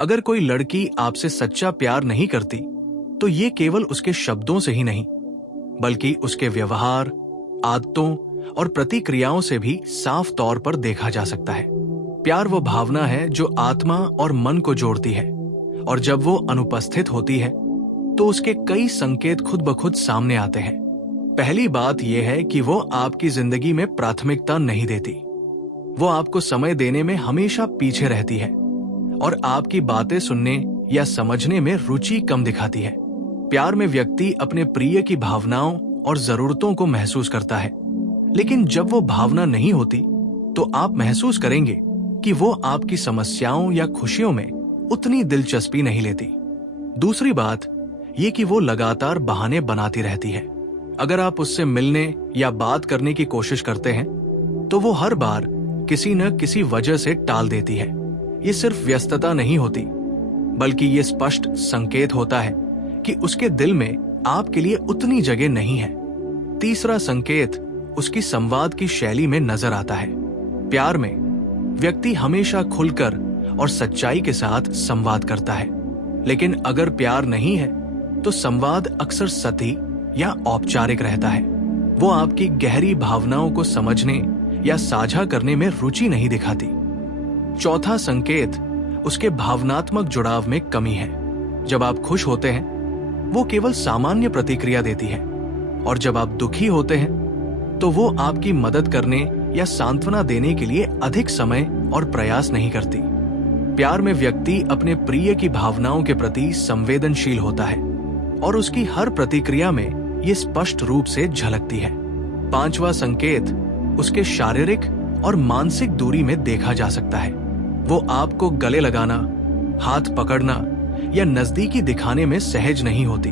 अगर कोई लड़की आपसे सच्चा प्यार नहीं करती, तो ये केवल उसके शब्दों से ही नहीं, बल्कि उसके व्यवहार, आदतों और प्रतिक्रियाओं से भी साफ तौर पर देखा जा सकता है। प्यार वो भावना है जो आत्मा और मन को जोड़ती है, और जब वो अनुपस्थित होती है तो उसके कई संकेत खुद ब खुद सामने आते हैं। पहली बात यह है कि वो आपकी जिंदगी में प्राथमिकता नहीं देती। वो आपको समय देने में हमेशा पीछे रहती है और आपकी बातें सुनने या समझने में रुचि कम दिखाती है। प्यार में व्यक्ति अपने प्रिय की भावनाओं और जरूरतों को महसूस करता है, लेकिन जब वो भावना नहीं होती तो आप महसूस करेंगे कि वो आपकी समस्याओं या खुशियों में उतनी दिलचस्पी नहीं लेती। दूसरी बात ये कि वो लगातार बहाने बनाती रहती है। अगर आप उससे मिलने या बात करने की कोशिश करते हैं तो वो हर बार किसी न किसी वजह से टाल देती है। ये सिर्फ व्यस्तता नहीं होती, बल्कि ये स्पष्ट संकेत होता है कि उसके दिल में आपके लिए उतनी जगह नहीं है। तीसरा संकेत उसकी संवाद की शैली में नजर आता है। प्यार में व्यक्ति हमेशा खुलकर और सच्चाई के साथ संवाद करता है, लेकिन अगर प्यार नहीं है तो संवाद अक्सर सती या औपचारिक रहता है। वो आपकी गहरी भावनाओं को समझने या साझा करने में रुचि नहीं दिखाती। चौथा संकेत उसके भावनात्मक जुड़ाव में कमी है। जब आप खुश होते हैं वो केवल सामान्य प्रतिक्रिया देती है, और जब आप दुखी होते हैं तो वो आपकी मदद करने या सांत्वना देने के लिए अधिक समय और प्रयास नहीं करती। प्यार में व्यक्ति अपने प्रिय की भावनाओं के प्रति संवेदनशील होता है और उसकी हर प्रतिक्रिया में ये स्पष्ट रूप से झलकती है। पांचवा संकेत उसके शारीरिक और मानसिक दूरी में देखा जा सकता है। वो आपको गले लगाना, हाथ पकड़ना या नजदीकी दिखाने में सहज नहीं होती।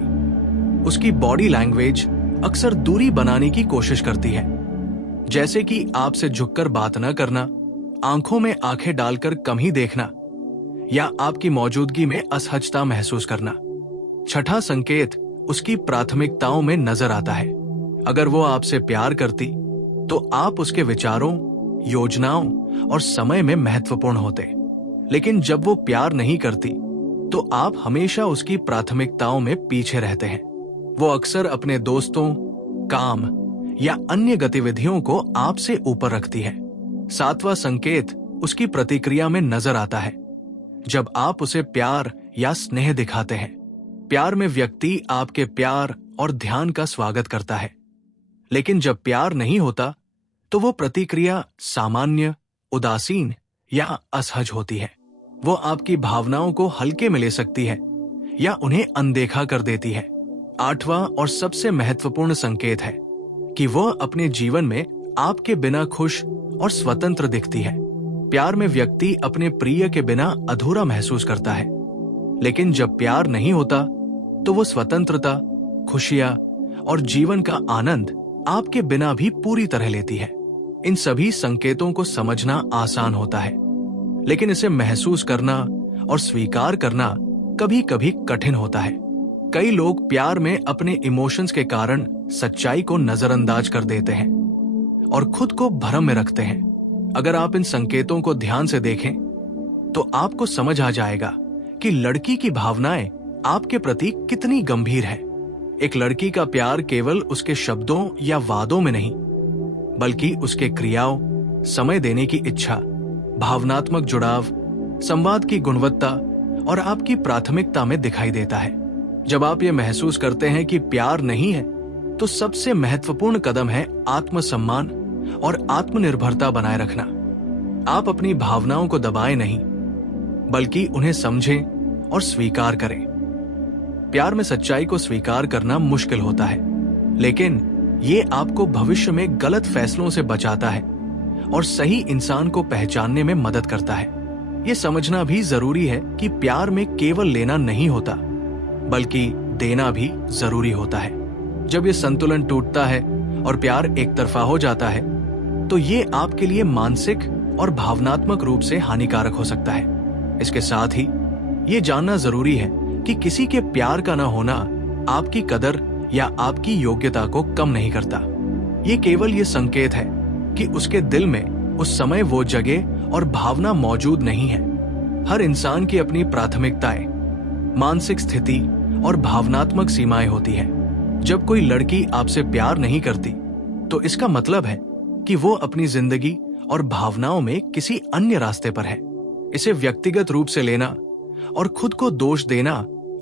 उसकी बॉडी लैंग्वेज अक्सर दूरी बनाने की कोशिश करती है, जैसे कि आपसे झुककर बात न करना, आंखों में आंखें डालकर कम ही देखना या आपकी मौजूदगी में असहजता महसूस करना। छठा संकेत उसकी प्राथमिकताओं में नजर आता है। अगर वो आपसे प्यार करती तो आप उसके विचारों, योजनाओं और समय में महत्वपूर्ण होते, लेकिन जब वो प्यार नहीं करती तो आप हमेशा उसकी प्राथमिकताओं में पीछे रहते हैं। वो अक्सर अपने दोस्तों, काम या अन्य गतिविधियों को आपसे ऊपर रखती है। सातवां संकेत उसकी प्रतिक्रिया में नजर आता है। जब आप उसे प्यार या स्नेह दिखाते हैं, प्यार में व्यक्ति आपके प्यार और ध्यान का स्वागत करता है, लेकिन जब प्यार नहीं होता तो वो प्रतिक्रिया सामान्य, उदासीन या असहज होती है। वो आपकी भावनाओं को हल्के में ले सकती है या उन्हें अनदेखा कर देती है। आठवां और सबसे महत्वपूर्ण संकेत है कि वो अपने जीवन में आपके बिना खुश और स्वतंत्र दिखती है। प्यार में व्यक्ति अपने प्रिय के बिना अधूरा महसूस करता है, लेकिन जब प्यार नहीं होता तो वो स्वतंत्रता, खुशियां और जीवन का आनंद आपके बिना भी पूरी तरह लेती है। इन सभी संकेतों को समझना आसान होता है, लेकिन इसे महसूस करना और स्वीकार करना कभी कभी कठिन होता है। कई लोग प्यार में अपने इमोशंस के कारण सच्चाई को नजरअंदाज कर देते हैं और खुद को भ्रम में रखते हैं। अगर आप इन संकेतों को ध्यान से देखें तो आपको समझ आ जाएगा कि लड़की की भावनाएं आपके प्रति कितनी गंभीर है। एक लड़की का प्यार केवल उसके शब्दों या वादों में नहीं, बल्कि उसके क्रियाओं, समय देने की इच्छा, भावनात्मक जुड़ाव, संवाद की गुणवत्ता और आपकी प्राथमिकता में दिखाई देता है। जब आप ये महसूस करते हैं कि प्यार नहीं है, तो सबसे महत्वपूर्ण कदम है आत्मसम्मान और आत्मनिर्भरता बनाए रखना। आप अपनी भावनाओं को दबाएं नहीं, बल्कि उन्हें समझें और स्वीकार करें। प्यार में सच्चाई को स्वीकार करना मुश्किल होता है, लेकिन ये आपको भविष्य में गलत फैसलों से बचाता है और सही इंसान को पहचानने में मदद करता है। ये समझना भी जरूरी है कि प्यार में केवल लेना नहीं होता, बल्कि देना भी जरूरी होता है। जब ये संतुलन टूटता है और प्यार एक तरफा हो जाता है, तो ये आपके लिए मानसिक और भावनात्मक रूप से हानिकारक हो सकता है। इसके साथ ही ये जानना जरूरी है कि किसी के प्यार का न होना आपकी कदर या आपकी योग्यता को कम नहीं करता। ये केवल ये संकेत है कि उसके दिल में उस समय वो जगह और भावना मौजूद नहीं है। हर इंसान की अपनी प्राथमिकताएं, मानसिक स्थिति और भावनात्मक सीमाएं होती है। जब कोई लड़की आपसे प्यार नहीं करती, तो इसका मतलब है कि वो अपनी जिंदगी और भावनाओं में किसी अन्य रास्ते पर है। इसे व्यक्तिगत रूप से लेना और खुद को दोष देना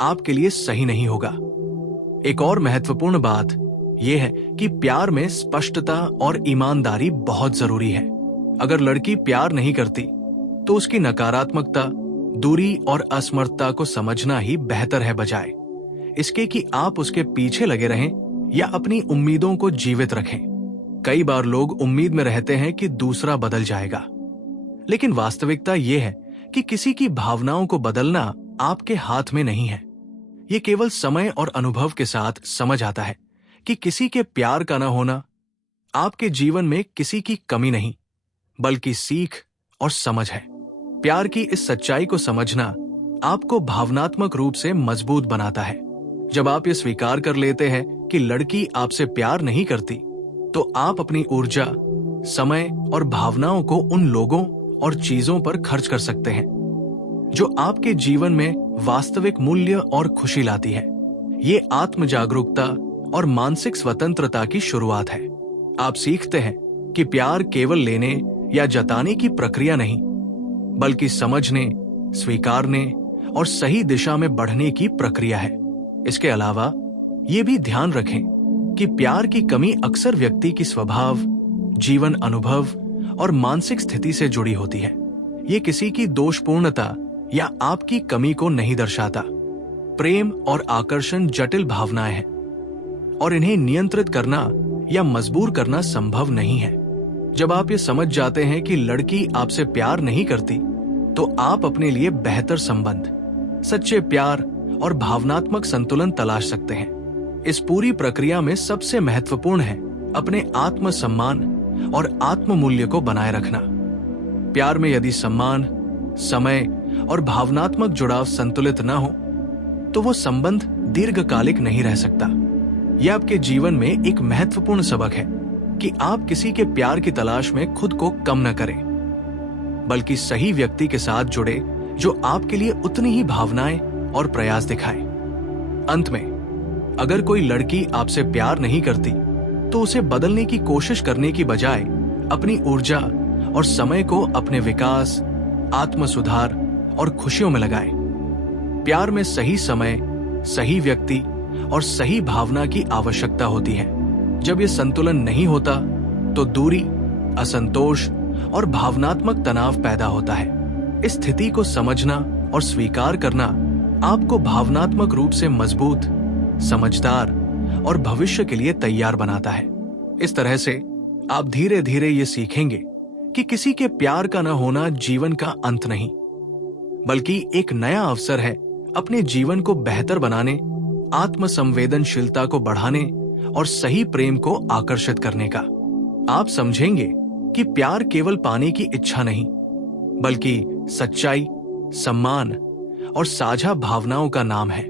आपके लिए सही नहीं होगा। एक और महत्वपूर्ण बात यह है कि प्यार में स्पष्टता और ईमानदारी बहुत जरूरी है। अगर लड़की प्यार नहीं करती, तो उसकी नकारात्मकता, दूरी और असमर्थता को समझना ही बेहतर है, बजाय इसके कि आप उसके पीछे लगे रहें या अपनी उम्मीदों को जीवित रखें। कई बार लोग उम्मीद में रहते हैं कि दूसरा बदल जाएगा, लेकिन वास्तविकता यह है कि किसी की भावनाओं को बदलना आपके हाथ में नहीं है। यह केवल समय और अनुभव के साथ समझ आता है कि किसी के प्यार का न होना आपके जीवन में किसी की कमी नहीं, बल्कि सीख और समझ है। प्यार की इस सच्चाई को समझना आपको भावनात्मक रूप से मजबूत बनाता है। जब आप ये स्वीकार कर लेते हैं कि लड़की आपसे प्यार नहीं करती, तो आप अपनी ऊर्जा, समय और भावनाओं को उन लोगों और चीजों पर खर्च कर सकते हैं जो आपके जीवन में वास्तविक मूल्य और खुशी लाती है। ये आत्म जागरूकता और मानसिक स्वतंत्रता की शुरुआत है। आप सीखते हैं कि प्यार केवल लेने या जताने की प्रक्रिया नहीं, बल्कि समझने, स्वीकारने और सही दिशा में बढ़ने की प्रक्रिया है। इसके अलावा ये भी ध्यान रखें कि प्यार की कमी अक्सर व्यक्ति की स्वभाव, जीवन अनुभव और मानसिक स्थिति से जुड़ी होती है। ये किसी की दोषपूर्णता या आपकी कमी को नहीं दर्शाता। प्रेम और आकर्षण जटिल भावनाएं हैं और इन्हें नियंत्रित करना या मजबूर करना संभव नहीं है। जब आप ये समझ जाते हैं कि लड़की आपसे प्यार नहीं करती, तो आप अपने लिए बेहतर संबंध, सच्चे प्यार और भावनात्मक संतुलन तलाश सकते हैं। इस पूरी प्रक्रिया में सबसे महत्वपूर्ण है अपने आत्म सम्मान और आत्म मूल्य को बनाए रखना। प्यार में यदि सम्मान, समय और भावनात्मक जुड़ाव संतुलित न हो, तो वो संबंध दीर्घकालिक नहीं रह सकता। यह आपके जीवन में एक महत्वपूर्ण सबक है कि आप किसी के प्यार की तलाश में खुद को कम न करें, बल्कि सही व्यक्ति के साथ जुड़े जो आपके लिए उतनी ही भावनाएं और प्रयास दिखाए। अंत में, अगर कोई लड़की आपसे प्यार नहीं करती, तो उसे बदलने की कोशिश करने की बजाय अपनी ऊर्जा और समय को अपने विकास, आत्म सुधार और खुशियों में लगाएं। प्यार में सही समय, सही व्यक्ति और सही भावना की आवश्यकता होती है। जब ये संतुलन नहीं होता, तो दूरी, असंतोष और भावनात्मक तनाव पैदा होता है। इस स्थिति को समझना और स्वीकार करना आपको भावनात्मक रूप से मजबूत, समझदार और भविष्य के लिए तैयार बनाता है। इस तरह से आप धीरे धीरे ये सीखेंगे कि किसी के प्यार का न होना जीवन का अंत नहीं, बल्कि एक नया अवसर है अपने जीवन को बेहतर बनाने, आत्म संवेदनशीलता को बढ़ाने और सही प्रेम को आकर्षित करने का। आप समझेंगे कि प्यार केवल पाने की इच्छा नहीं, बल्कि सच्चाई, सम्मान और साझा भावनाओं का नाम है।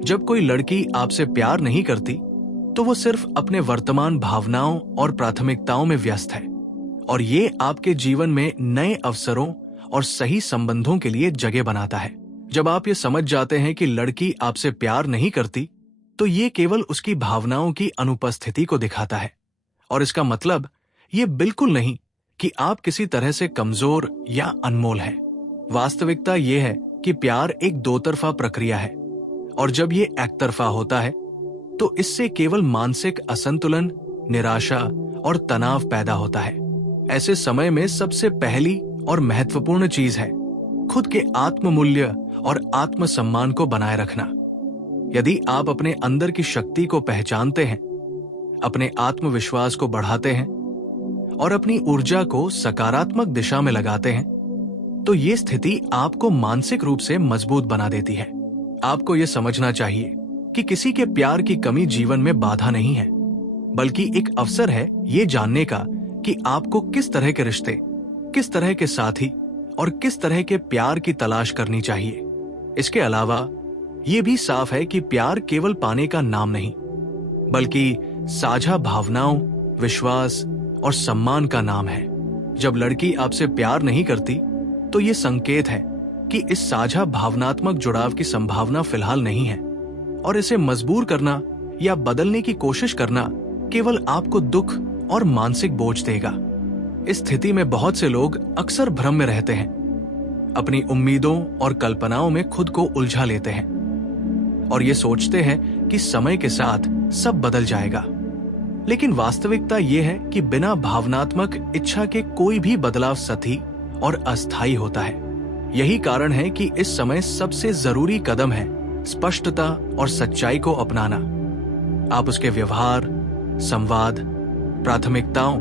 जब कोई लड़की आपसे प्यार नहीं करती, तो वो सिर्फ अपने वर्तमान भावनाओं और प्राथमिकताओं में व्यस्त है, और ये आपके जीवन में नए अवसरों और सही संबंधों के लिए जगह बनाता है। जब आप ये समझ जाते हैं कि लड़की आपसे प्यार नहीं करती, तो ये केवल उसकी भावनाओं की अनुपस्थिति को दिखाता है, और इसका मतलब ये बिल्कुल नहीं कि आप किसी तरह से कमजोर या अनमोल हैं। वास्तविकता ये है कि प्यार एक दो तरफा प्रक्रिया है, और जब ये एक तरफा होता है, तो इससे केवल मानसिक असंतुलन, निराशा और तनाव पैदा होता है। ऐसे समय में सबसे पहली और महत्वपूर्ण चीज है खुद के आत्म मूल्य और आत्म सम्मान को बनाए रखना। यदि आप अपने अंदर की शक्ति को पहचानते हैं, अपने आत्मविश्वास को बढ़ाते हैं और अपनी ऊर्जा को सकारात्मक दिशा में लगाते हैं, तो ये स्थिति आपको मानसिक रूप से मजबूत बना देती है। आपको यह समझना चाहिए कि किसी के प्यार की कमी जीवन में बाधा नहीं है, बल्कि एक अवसर है ये जानने का कि आपको किस तरह के रिश्ते, किस तरह के साथी और किस तरह के प्यार की तलाश करनी चाहिए। इसके अलावा ये भी साफ है कि प्यार केवल पाने का नाम नहीं, बल्कि साझा भावनाओं, विश्वास और सम्मान का नाम है। जब लड़की आपसे प्यार नहीं करती, तो ये संकेत है कि इस साझा भावनात्मक जुड़ाव की संभावना फिलहाल नहीं है और इसे मजबूर करना या बदलने की कोशिश करना केवल आपको दुख और मानसिक बोझ देगा। इस स्थिति में बहुत से लोग अक्सर भ्रम में रहते हैं, अपनी उम्मीदों और कल्पनाओं में खुद को उलझा लेते हैं और ये सोचते हैं कि समय के साथ सब बदल जाएगा। लेकिन वास्तविकता यह है कि बिना भावनात्मक इच्छा के कोई भी बदलाव सतही और अस्थायी होता है। यही कारण है कि इस समय सबसे जरूरी कदम है स्पष्टता और सच्चाई को अपनाना। आप उसके व्यवहार, संवाद, प्राथमिकताओं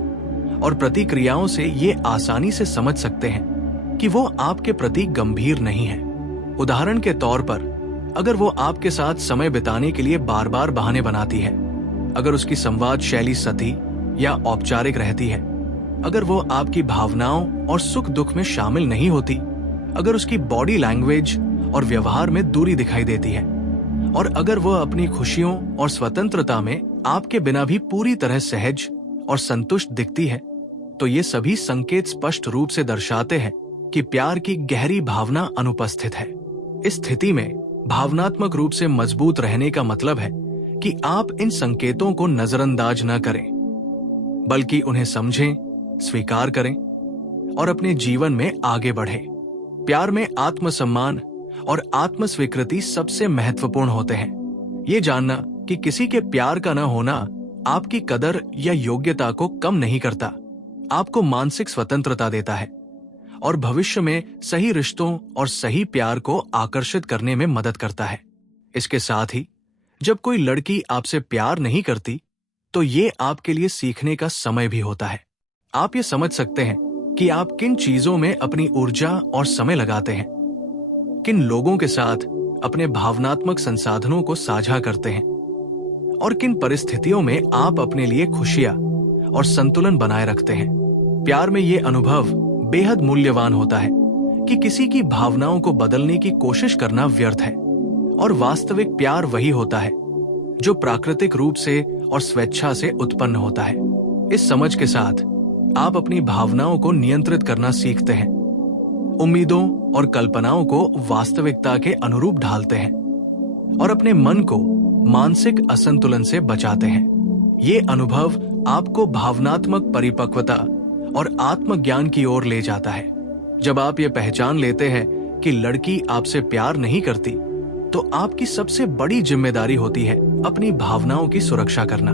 और प्रतिक्रियाओं से ये आसानी से समझ सकते हैं कि वो आपके प्रति गंभीर नहीं है। उदाहरण के तौर पर, अगर वो आपके साथ समय बिताने के लिए बार बार बहाने बनाती है, अगर उसकी संवाद शैली सतही या औपचारिक रहती है, अगर वो आपकी भावनाओं और सुख दुख में शामिल नहीं होती, अगर उसकी बॉडी लैंग्वेज और व्यवहार में दूरी दिखाई देती है, और अगर वो अपनी खुशियों और स्वतंत्रता में आपके बिना भी पूरी तरह सहज और संतुष्ट दिखती है, तो ये सभी संकेत स्पष्ट रूप से दर्शाते हैं कि प्यार की गहरी भावना अनुपस्थित है। इस स्थिति में भावनात्मक रूप से मजबूत रहने का मतलब है कि आप इन संकेतों को नजरअंदाज न करें, बल्कि उन्हें समझें, स्वीकार करें और अपने जीवन में आगे बढ़ें। प्यार में आत्मसम्मान और आत्मस्वीकृति सबसे महत्वपूर्ण होते हैं। ये जानना कि किसी के प्यार का न होना आपकी कदर या योग्यता को कम नहीं करता, आपको मानसिक स्वतंत्रता देता है और भविष्य में सही रिश्तों और सही प्यार को आकर्षित करने में मदद करता है। इसके साथ ही जब कोई लड़की आपसे प्यार नहीं करती, तो ये आपके लिए सीखने का समय भी होता है। आप ये समझ सकते हैं कि आप किन चीजों में अपनी ऊर्जा और समय लगाते हैं, किन लोगों के साथ अपने भावनात्मक संसाधनों को साझा करते हैं और किन परिस्थितियों में आप अपने लिए खुशियां और संतुलन बनाए रखते हैं। प्यार में ये अनुभव बेहद मूल्यवान होता है कि किसी की भावनाओं को बदलने की कोशिश करना व्यर्थ है और वास्तविक प्यार वही होता है जो प्राकृतिक रूप से और स्वेच्छा से उत्पन्न होता है। इस समझ के साथ आप अपनी भावनाओं को नियंत्रित करना सीखते हैं, उम्मीदों और कल्पनाओं को वास्तविकता के अनुरूप ढालते हैं और अपने मन को मानसिक असंतुलन से बचाते हैं। ये अनुभव आपको भावनात्मक परिपक्वता और आत्मज्ञान की ओर ले जाता है। जब आप ये पहचान लेते हैं कि लड़की आपसे प्यार नहीं करती, तो आपकी सबसे बड़ी जिम्मेदारी होती है अपनी भावनाओं की सुरक्षा करना।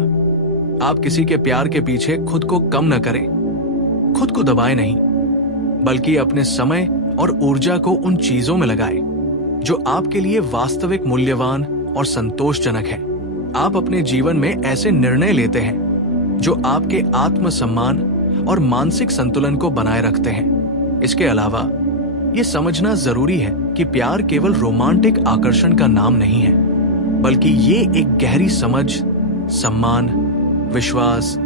आप किसी के प्यार के पीछे खुद को कम न करें, खुद को दबाएं नहीं, बल्कि अपने समय और ऊर्जा को उन चीजों में लगाएं जो आपके लिए वास्तविक मूल्यवान और संतोषजनक है। आप अपने जीवन में ऐसे निर्णय लेते हैं जो आपके आत्मसम्मान और मानसिक संतुलन को बनाए रखते हैं। इसके अलावा ये समझना जरूरी है कि प्यार केवल रोमांटिक आकर्षण का नाम नहीं है, बल्कि ये एक गहरी समझ, सम्मान, विश्वास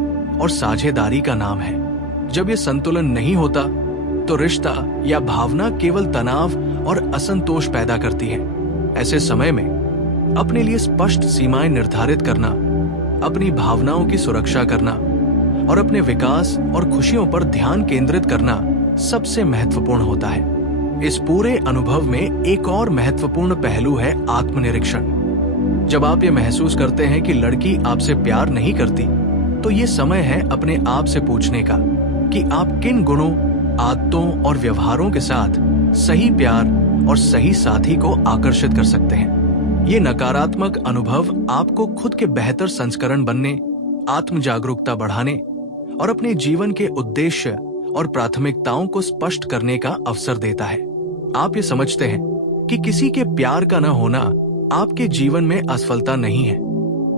और साझेदारी का नाम है। जब ये संतुलन नहीं होता, तो रिश्ता या भावना केवल तनाव और असंतोष पैदा करती है। ऐसे समय में अपने लिए स्पष्ट सीमाएं निर्धारित करना, अपनी भावनाओं की सुरक्षा करना और अपने विकास और खुशियों पर ध्यान केंद्रित करना सबसे महत्वपूर्ण होता है। इस पूरे अनुभव में एक और महत्वपूर्ण पहलू है आत्मनिरीक्षण। जब आप ये महसूस करते हैं कि लड़की आपसे प्यार नहीं करती, तो ये समय है अपने आप से पूछने का कि आप किन गुणों, आदतों और व्यवहारों के साथ सही प्यार और सही साथी को आकर्षित कर सकते हैं। ये नकारात्मक अनुभव आपको खुद के बेहतर संस्करण बनने, आत्म जागरूकता बढ़ाने और अपने जीवन के उद्देश्य और प्राथमिकताओं को स्पष्ट करने का अवसर देता है। आप ये समझते हैं कि किसी के प्यार का न होना आपके जीवन में असफलता नहीं है,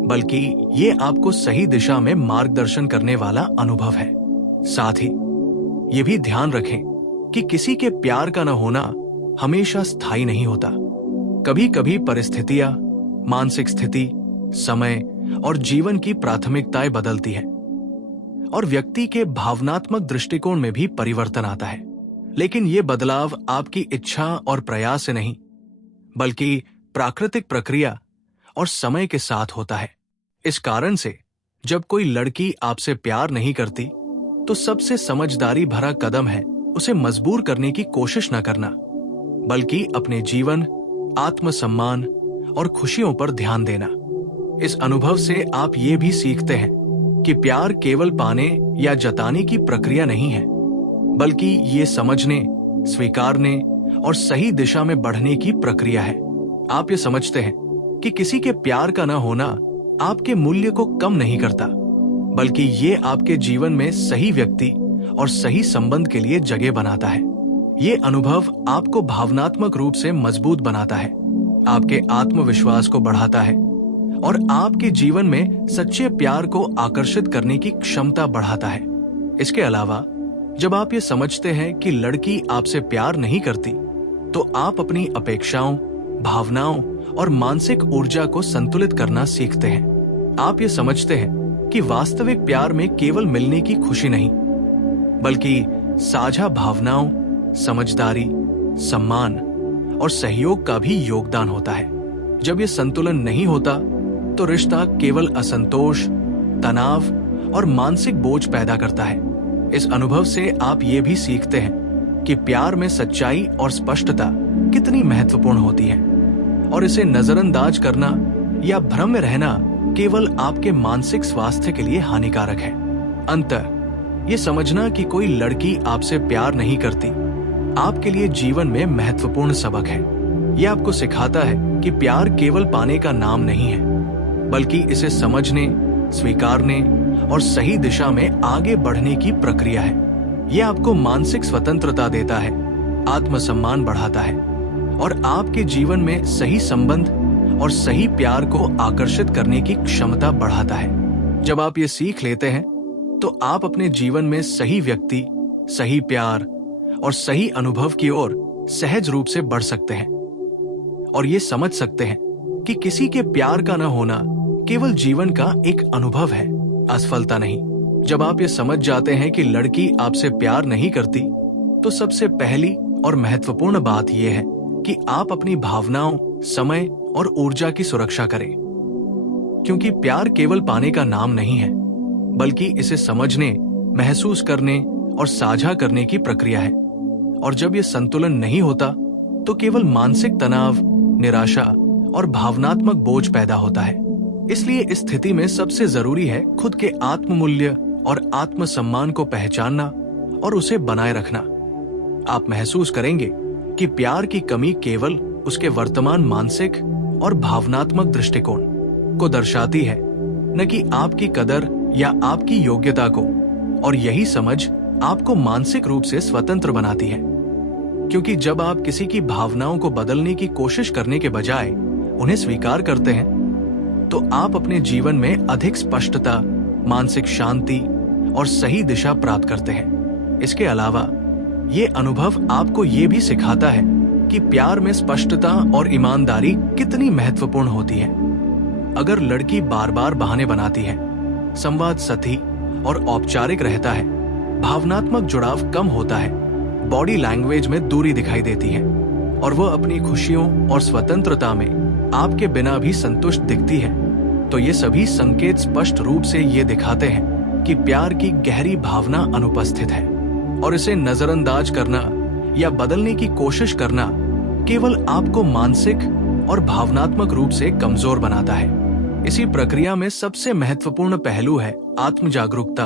बल्कि ये आपको सही दिशा में मार्गदर्शन करने वाला अनुभव है। साथ ही ये भी ध्यान रखें कि किसी के प्यार का न होना हमेशा स्थायी नहीं होता। कभी कभी परिस्थितियां, मानसिक स्थिति, समय और जीवन की प्राथमिकताएं बदलती है और व्यक्ति के भावनात्मक दृष्टिकोण में भी परिवर्तन आता है। लेकिन ये बदलाव आपकी इच्छा और प्रयास से नहीं, बल्कि प्राकृतिक प्रक्रिया और समय के साथ होता है। इस कारण से जब कोई लड़की आपसे प्यार नहीं करती, तो सबसे समझदारी भरा कदम है उसे मजबूर करने की कोशिश न करना, बल्कि अपने जीवन, आत्मसम्मान और खुशियों पर ध्यान देना। इस अनुभव से आप ये भी सीखते हैं कि प्यार केवल पाने या जताने की प्रक्रिया नहीं है, बल्कि ये समझने, स्वीकारने और सही दिशा में बढ़ने की प्रक्रिया है। आप ये समझते हैं कि किसी के प्यार का न होना आपके मूल्य को कम नहीं करता, बल्कि ये आपके जीवन में सही व्यक्ति और सही संबंध के लिए जगह बनाता है। ये अनुभव आपको भावनात्मक रूप से मजबूत बनाता है, आपके आत्मविश्वास को बढ़ाता है और आपके जीवन में सच्चे प्यार को आकर्षित करने की क्षमता बढ़ाता है। इसके अलावा जब आप ये समझते हैं कि लड़की आपसे प्यार नहीं करती, तो आप अपनी अपेक्षाओं, भावनाओं और मानसिक ऊर्जा को संतुलित करना सीखते हैं। आप ये समझते हैं कि वास्तविक प्यार में केवल मिलने की खुशी नहीं, बल्कि साझा भावनाओं, समझदारी, सम्मान और सहयोग का भी योगदान होता है। जब ये संतुलन नहीं होता, तो रिश्ता केवल असंतोष, तनाव और मानसिक बोझ पैदा करता है। इस अनुभव से आप ये भी सीखते हैं कि प्यार में सच्चाई और स्पष्टता कितनी महत्वपूर्ण होती है और इसे नजरअंदाज करना या भ्रम में रहना केवल आपके मानसिक स्वास्थ्य के लिए हानिकारक है। अंततः ये समझना कि कोई लड़की आपसे प्यार नहीं करती आपके लिए जीवन में महत्वपूर्ण सबक है। यह आपको सिखाता है कि प्यार केवल पाने का नाम नहीं है, बल्कि इसे समझने, स्वीकारने और सही दिशा में आगे बढ़ने की प्रक्रिया है। यह आपको मानसिक स्वतंत्रता देता है, आत्मसम्मान बढ़ाता है और आपके जीवन में सही संबंध और सही प्यार को आकर्षित करने की क्षमता बढ़ाता है। जब आप ये सीख लेते हैं, तो आप अपने जीवन में सही व्यक्ति, सही प्यार और सही अनुभव की ओर सहज रूप से बढ़ सकते हैं और ये समझ सकते हैं कि किसी के प्यार का न होना केवल जीवन का एक अनुभव है, असफलता नहीं। जब आप ये समझ जाते हैं कि लड़की आपसे प्यार नहीं करती, तो सबसे पहली और महत्वपूर्ण बात यह है कि आप अपनी भावनाओं, समय और ऊर्जा की सुरक्षा करें, क्योंकि प्यार केवल पाने का नाम नहीं है, बल्कि इसे समझने, महसूस करने और साझा करने की प्रक्रिया है। और जब यह संतुलन नहीं होता, तो केवल मानसिक तनाव, निराशा और भावनात्मक बोझ पैदा होता है। इसलिए इस स्थिति में सबसे जरूरी है खुद के आत्ममूल्य और आत्मसम्मान को पहचानना और उसे बनाए रखना। आप महसूस करेंगे कि प्यार की कमी केवल उसके वर्तमान मानसिक और भावनात्मक दृष्टिकोण को दर्शाती है, न कि आपकी कदर या आपकी योग्यता को। और यही समझ आपको मानसिक रूप से स्वतंत्र बनाती है, क्योंकि जब आप किसी की भावनाओं को बदलने की कोशिश करने के बजाय उन्हें स्वीकार करते हैं, तो आप अपने जीवन में अधिक स्पष्टता, मानसिक शांति और सही दिशा प्राप्त करते हैं। इसके अलावा ये अनुभव आपको ये भी सिखाता है कि प्यार में स्पष्टता और ईमानदारी कितनी महत्वपूर्ण होती है। अगर लड़की बार बार बहाने बनाती है, संवाद सतही और औपचारिक रहता है, भावनात्मक जुड़ाव कम होता है, बॉडी लैंग्वेज में दूरी दिखाई देती है और वह अपनी खुशियों और स्वतंत्रता में आपके बिना भी संतुष्ट दिखती है, तो ये सभी संकेत स्पष्ट रूप से ये दिखाते हैं कि प्यार की गहरी भावना अनुपस्थित है और इसे नजरअंदाज करना या बदलने की कोशिश करना केवल आपको मानसिक और भावनात्मक रूप से कमजोर बनाता है। इसी प्रक्रिया में सबसे महत्वपूर्ण पहलू है आत्म जागरूकता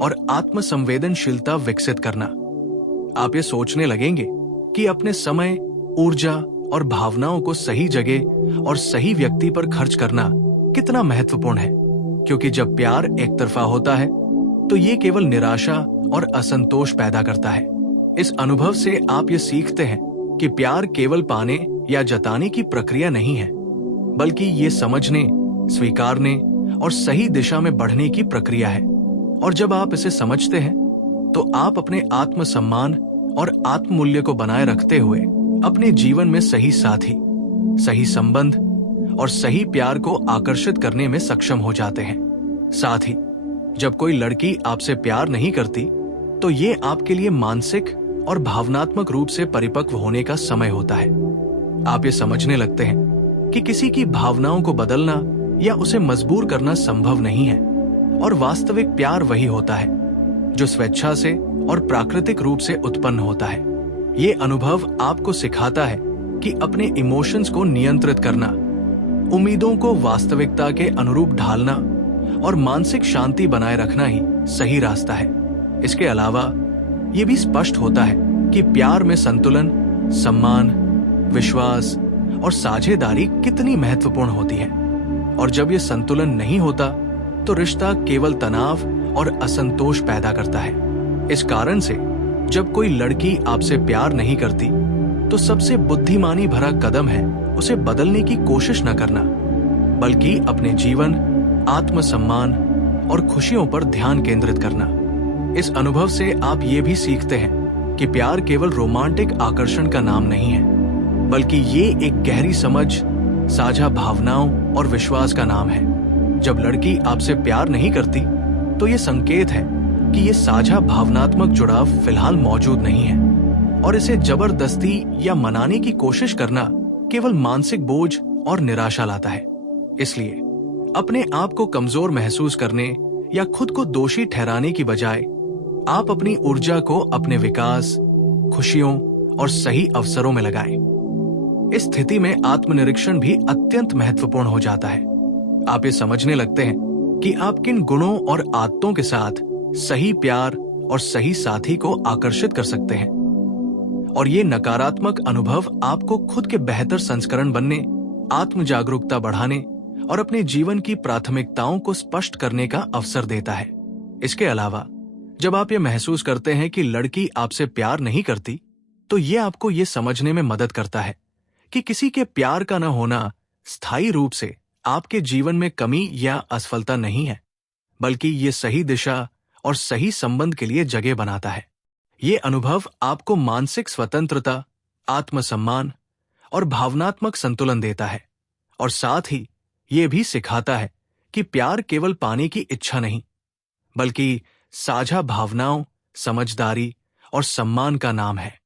और आत्म संवेदनशीलता विकसित करना। आप ये सोचने लगेंगे कि अपने समय, ऊर्जा और भावनाओं को सही जगह और सही व्यक्ति पर खर्च करना कितना महत्वपूर्ण है, क्योंकि जब प्यार एक तरफा होता है, तो ये केवल निराशा और असंतोष पैदा करता है। इस अनुभव से आप ये सीखते हैं कि प्यार केवल पाने या जताने की प्रक्रिया नहीं है, बल्कि ये समझने, स्वीकारने और सही दिशा में बढ़ने की प्रक्रिया है। और जब आप इसे समझते हैं, तो आप अपने आत्मसम्मान और आत्ममूल्य को बनाए रखते हुए अपने जीवन में सही साथी, सही संबंध और सही प्यार को आकर्षित करने में सक्षम हो जाते हैं। साथ ही जब कोई लड़की आपसे प्यार नहीं करती, तो ये आपके लिए मानसिक और भावनात्मक रूप से परिपक्व होने का समय होता है। आप ये समझने लगते हैं कि किसी की भावनाओं को बदलना या उसे मजबूर करना संभव नहीं है और वास्तविक प्यार वही होता है जो स्वेच्छा से और प्राकृतिक रूप से उत्पन्न होता है। ये अनुभव आपको सिखाता है कि अपने इमोशंस को नियंत्रित करना, उम्मीदों को वास्तविकता के अनुरूप ढालना और मानसिक शांति बनाए रखना ही सही रास्ता है। इसके अलावा ये भी स्पष्ट होता है कि प्यार में संतुलन, सम्मान, विश्वास और साझेदारी कितनी महत्वपूर्ण होती है। और जब ये संतुलन नहीं होता तो रिश्ता केवल तनाव और असंतोष पैदा करता है। इस कारण से जब कोई लड़की आपसे प्यार नहीं करती तो सबसे बुद्धिमानी भरा कदम है उसे बदलने की कोशिश न करना, बल्कि अपने जीवन, आत्मसम्मान और खुशियों पर ध्यान केंद्रित करना। इस अनुभव से आप ये भी सीखते हैं कि प्यार केवल रोमांटिक आकर्षण का नाम नहीं है, बल्कि ये एक गहरी समझ, साझा भावनाओं और विश्वास का नाम है। जब लड़की आपसे प्यार नहीं करती तो ये संकेत है कि ये साझा भावनात्मक जुड़ाव फिलहाल मौजूद नहीं है, और इसे जबरदस्ती या मनाने की कोशिश करना केवल मानसिक बोझ और निराशा लाता है। इसलिए अपने आप को कमजोर महसूस करने या खुद को दोषी ठहराने की बजाय आप अपनी ऊर्जा को अपने विकास, खुशियों और सही अवसरों में लगाएं। इस स्थिति में आत्मनिरीक्षण भी अत्यंत महत्वपूर्ण हो जाता है। आप ये समझने लगते हैं कि आप किन गुणों और आदतों के साथ सही प्यार और सही साथी को आकर्षित कर सकते हैं, और ये नकारात्मक अनुभव आपको खुद के बेहतर संस्करण बनने, आत्म जागरूकता बढ़ाने और अपने जीवन की प्राथमिकताओं को स्पष्ट करने का अवसर देता है। इसके अलावा जब आप ये महसूस करते हैं कि लड़की आपसे प्यार नहीं करती, तो ये आपको ये समझने में मदद करता है कि किसी के प्यार का न होना स्थायी रूप से आपके जीवन में कमी या असफलता नहीं है, बल्कि ये सही दिशा और सही संबंध के लिए जगह बनाता है। ये अनुभव आपको मानसिक स्वतंत्रता, आत्मसम्मान और भावनात्मक संतुलन देता है, और साथ ही ये भी सिखाता है कि प्यार केवल पाने की इच्छा नहीं, बल्कि साझा भावनाओं, समझदारी और सम्मान का नाम है।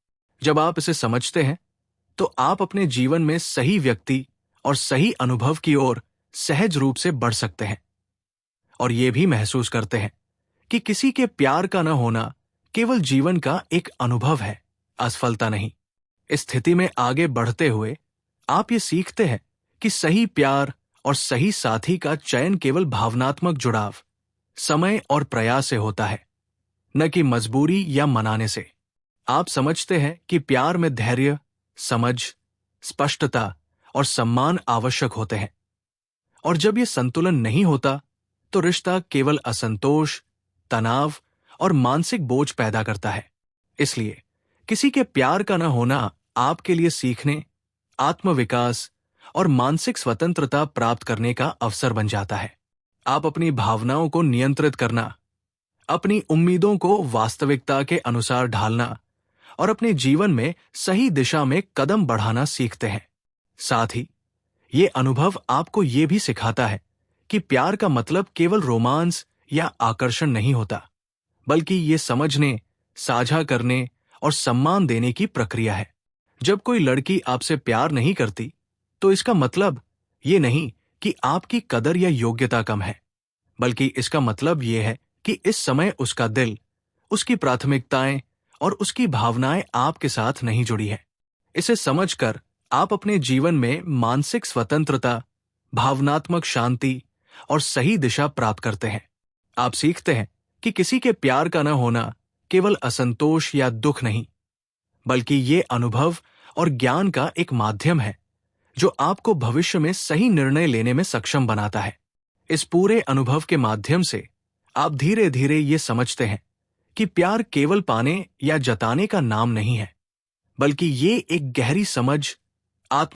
जब आप इसे समझते हैं तो आप अपने जीवन में सही व्यक्ति और सही अनुभव की ओर सहज रूप से बढ़ सकते हैं, और ये भी महसूस करते हैं कि किसी के प्यार का न होना केवल जीवन का एक अनुभव है, असफलता नहीं। इस स्थिति में आगे बढ़ते हुए आप ये सीखते हैं कि सही प्यार और सही साथी का चयन केवल भावनात्मक जुड़ाव, समय और प्रयास से होता है, न कि मजबूरी या मनाने से। आप समझते हैं कि प्यार में धैर्य, समझ, स्पष्टता और सम्मान आवश्यक होते हैं, और जब ये संतुलन नहीं होता तो रिश्ता केवल असंतोष, तनाव और मानसिक बोझ पैदा करता है। इसलिए किसी के प्यार का न होना आपके लिए सीखने, आत्मविकास और मानसिक स्वतंत्रता प्राप्त करने का अवसर बन जाता है। आप अपनी भावनाओं को नियंत्रित करना, अपनी उम्मीदों को वास्तविकता के अनुसार ढालना और अपने जीवन में सही दिशा में कदम बढ़ाना सीखते हैं। साथ ही ये अनुभव आपको ये भी सिखाता है कि प्यार का मतलब केवल रोमांस या आकर्षण नहीं होता, बल्कि ये समझने, साझा करने और सम्मान देने की प्रक्रिया है। जब कोई लड़की आपसे प्यार नहीं करती तो इसका मतलब ये नहीं कि आपकी कदर या योग्यता कम है, बल्कि इसका मतलब ये है कि इस समय उसका दिल, उसकी प्राथमिकताएं और उसकी भावनाएं आपके साथ नहीं जुड़ी है। इसे समझकर आप अपने जीवन में मानसिक स्वतंत्रता, भावनात्मक शांति और सही दिशा प्राप्त करते हैं। आप सीखते हैं कि किसी के प्यार का न होना केवल असंतोष या दुख नहीं, बल्कि ये अनुभव और ज्ञान का एक माध्यम है जो आपको भविष्य में सही निर्णय लेने में सक्षम बनाता है। इस पूरे अनुभव के माध्यम से आप धीरे धीरे ये समझते हैं कि प्यार केवल पाने या जताने का नाम नहीं है, बल्कि ये एक गहरी समझ, आत्म